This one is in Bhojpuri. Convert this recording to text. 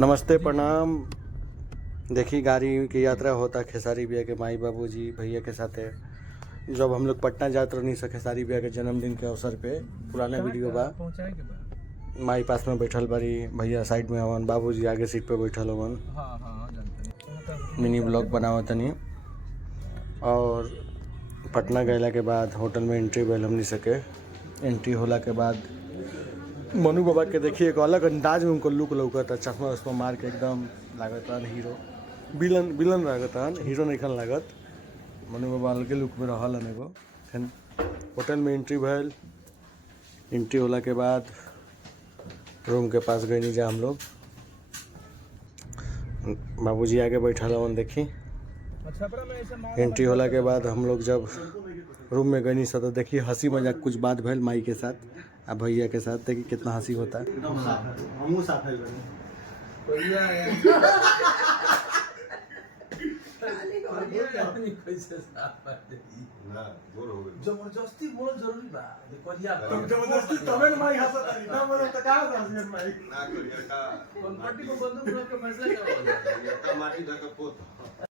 नमस्ते प्रणाम। देखी गाड़ी की यात्रा होता खेसारी भैया के माई बाबूजी भैया के साथ है। जब हम लोग पटना जाते रहनी से खेसारी भैया के जन्मदिन के अवसर पे पुराना वीडियो बा। माई पास में बैठल बारी, भैया साइड में हवन, बाबूजी आगे सीट पे बैठल हवन। मिनी ब्लॉग बनावा तनी। और पटना गैला के बाद होटल में एंट्री भैल हमनी सके। एंट्री होला के बाद मनु बाबा के देखिए एक अलग अंदाज में उनको लुक लौकता, चश्मा वश्मा मार के एकदम लागत हीरो विलन लागत, हीरो नहीं लागत। मनु बाबा अलगे लुक में रहल एगो। फिर होटल में एंट्री भैल। एंट्री होला के बाद रूम के पास गई जा हम लोग। बाबूजी आगे बैठल हवन देखी। एंट्री होला के बाद हम लोग जब रूम में गई सा तो देखिए हंसी मजाक कुछ बात भैल माई के साथ आ भैया के साथ। देखिए कितना हंसी होता है। जबरदस्ती बोल जरूरी बा। जबरदस्ती तबे न माई हंसत रही ना, बोले त का हंसत माई ना करिया का। कौन पार्टी को बंदूक रख के फैसला करवा। माटी ढक के पोत